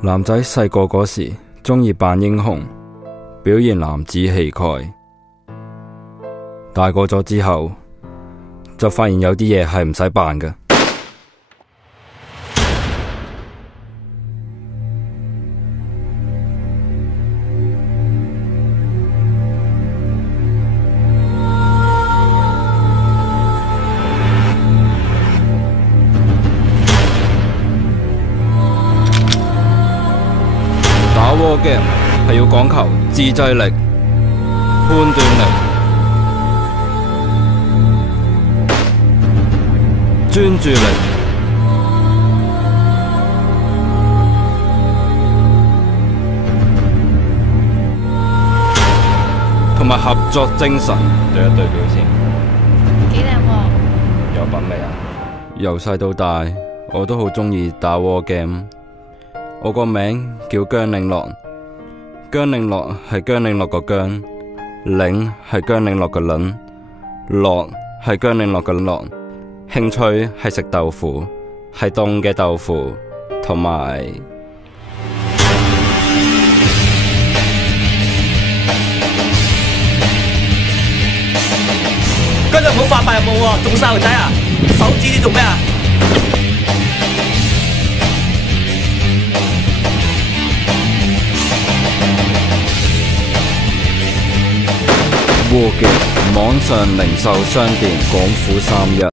男仔細個嗰時鍾意扮英雄，表現男子氣概。大個咗之後，就發現有啲嘢係唔使扮㗎。打 war game 係要講求自制力、判斷力、專注力同埋合作精神。對一對表先，幾靚喎！有品味啊！由細到大，我都好鍾意打 war game。我個名叫姜檸樂，姜檸樂係姜檸樂個姜，檸係姜檸樂個檸，樂係姜檸樂個樂。興趣係食豆腐，係凍嘅豆腐，同埋今日唔好發白日夢喎，仲細路仔啊！手指你做咩啊？war game網上零售商店廣府31。